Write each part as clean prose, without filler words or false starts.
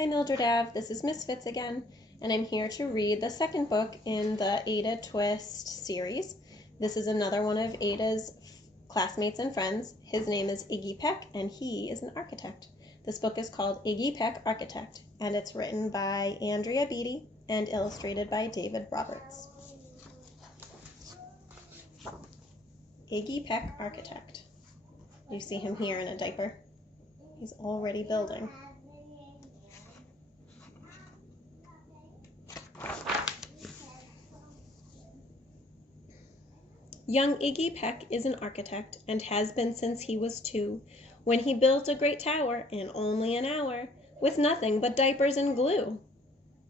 Hi Mildred Ave, this is Miss Fitz again, and I'm here to read the second book in the Ada Twist series. This is another one of Ada's classmates and friends. His name is Iggy Peck, and he is an architect. This book is called Iggy Peck Architect, and it's written by Andrea Beatty and illustrated by David Roberts. Iggy Peck Architect. You see him here in a diaper. He's already building. Young Iggy Peck is an architect and has been since he was 2, when he built a great tower in only an hour, with nothing but diapers and glue.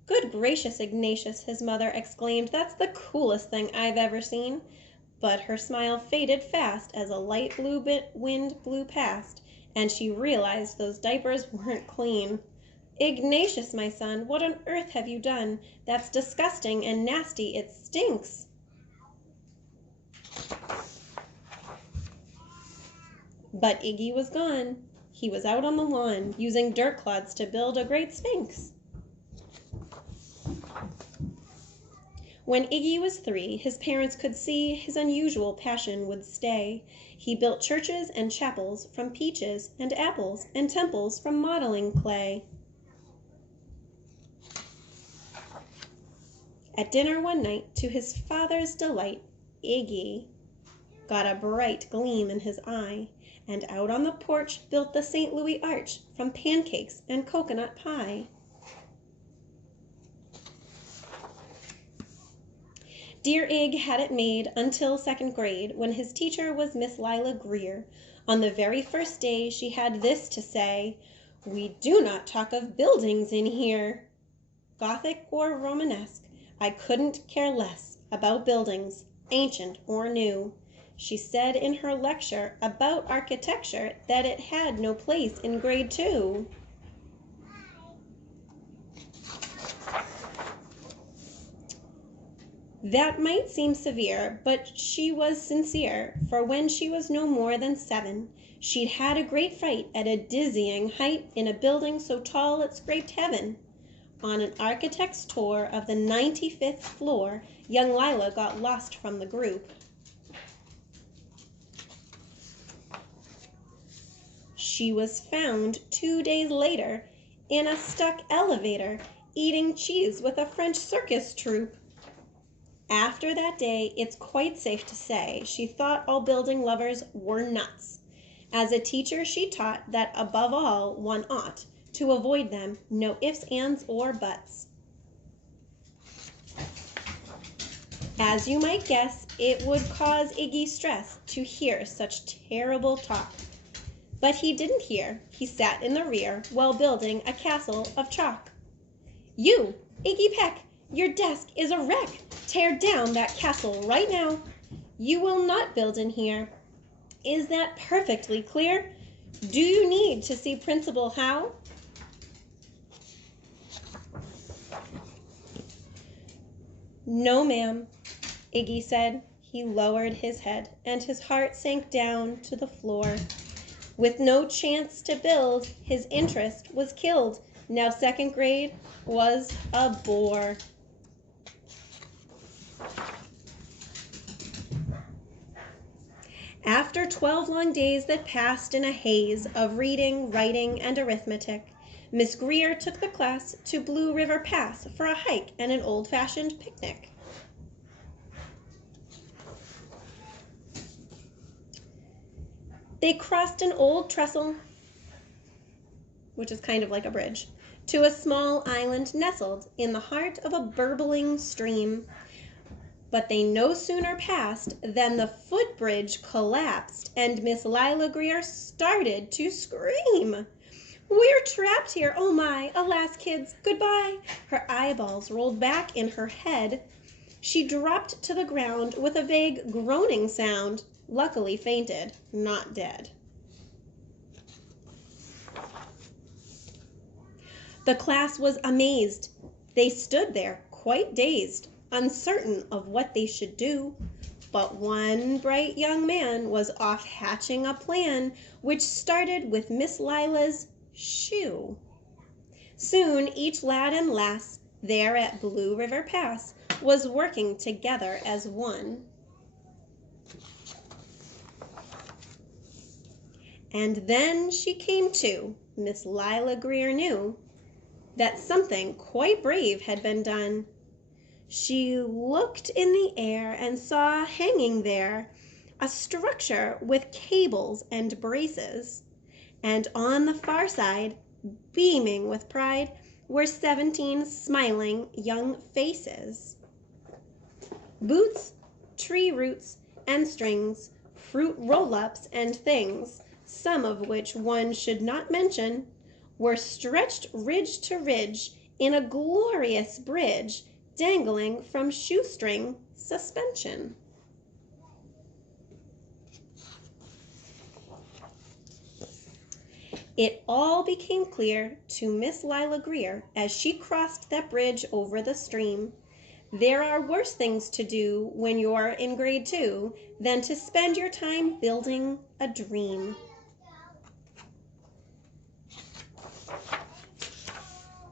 Good gracious, Ignatius, his mother exclaimed, that's the coolest thing I've ever seen. But her smile faded fast as a light blue wind blew past, and she realized those diapers weren't clean. Ignatius, my son, what on earth have you done? That's disgusting and nasty, it stinks. But Iggy was gone. He was out on the lawn, using dirt clods to build a great sphinx. When Iggy was 3, his parents could see his unusual passion would stay. He built churches and chapels from peaches and apples, and temples from modeling clay. At dinner one night, to his father's delight, Iggy got a bright gleam in his eye, and out on the porch built the St. Louis Arch from pancakes and coconut pie. Dear Ig had it made until 2nd grade, when his teacher was Miss Lila Greer. On the very first day she had this to say, "We do not talk of buildings in here." Gothic or Romanesque, I couldn't care less about buildings, ancient or new. She said in her lecture about architecture that it had no place in grade 2. That might seem severe, but she was sincere, for when she was no more than 7, she'd had a great fright at a dizzying height in a building so tall it scraped heaven. On an architect's tour of the 95th floor, young Lila got lost from the group. She was found 2 days later in a stuck elevator, eating cheese with a French circus troupe. After that day, it's quite safe to say she thought all building lovers were nuts. As a teacher, she taught that above all, one ought to avoid them, no ifs, ands, or buts. As you might guess, it would cause Iggy stress to hear such terrible talk. But he didn't hear. He sat in the rear while building a castle of chalk. You, Iggy Peck, your desk is a wreck. Tear down that castle right now. You will not build in here. Is that perfectly clear? Do you need to see Principal Howe? No, ma'am, Iggy said. He lowered his head, and his heart sank down to the floor. With no chance to build, his interest was killed. Now 2nd grade was a bore. After 12 long days that passed in a haze of reading, writing, and arithmetic, Miss Greer took the class to Blue River Pass for a hike and an old-fashioned picnic. They crossed an old trestle, which is kind of like a bridge, to a small island nestled in the heart of a burbling stream. But they no sooner passed than the footbridge collapsed, and Miss Lila Greer started to scream. We're trapped here, oh my, alas kids, goodbye. Her eyeballs rolled back in her head. She dropped to the ground with a vague groaning sound, luckily fainted, not dead. The class was amazed. They stood there, quite dazed, uncertain of what they should do. But one bright young man was off hatching a plan which started with Miss Lila's shoe. Soon each lad and lass there at Blue River Pass was working together as one. And then she came to, Miss Lila Greer knew, that something quite brave had been done. She looked in the air and saw hanging there a structure with cables and braces, and on the far side, beaming with pride, were 17 smiling young faces. Boots, tree roots, and strings, fruit roll-ups and things, some of which one should not mention, were stretched ridge to ridge in a glorious bridge dangling from shoestring suspension. It all became clear to Miss Lila Greer as she crossed that bridge over the stream. There are worse things to do when you're in grade 2 than to spend your time building a dream.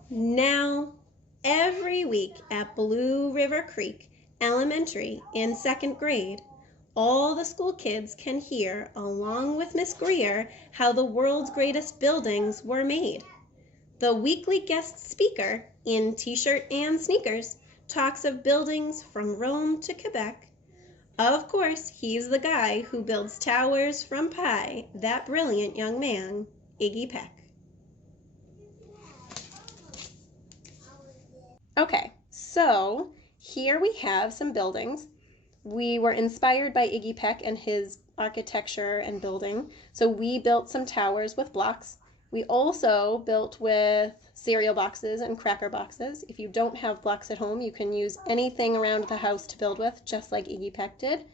Now, every week at Blue River Creek Elementary in 2nd grade, all the school kids can hear, along with Miss Greer, how the world's greatest buildings were made. The weekly guest speaker, in t-shirt and sneakers, talks of buildings from Rome to Quebec. Of course, he's the guy who builds towers from pie, that brilliant young man, Iggy Peck. Okay, so here we have some buildings. We were inspired by Iggy Peck and his architecture and building, so we built some towers with blocks. We also built with cereal boxes and cracker boxes. If you don't have blocks at home, you can use anything around the house to build with, just like Iggy Peck did.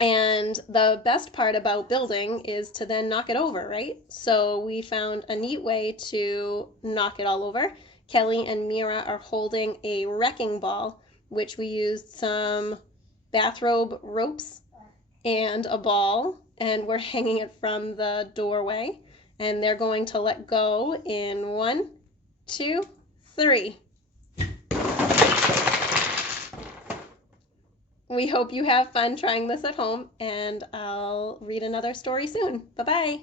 And the best part about building is to then knock it over, right? So we found a neat way to knock it all over. Kelly and Mira are holding a wrecking ball, which we used some bathrobe ropes and a ball, and we're hanging it from the doorway. And they're going to let go in 1, 2, 3. We hope you have fun trying this at home, and I'll read another story soon. Bye-bye.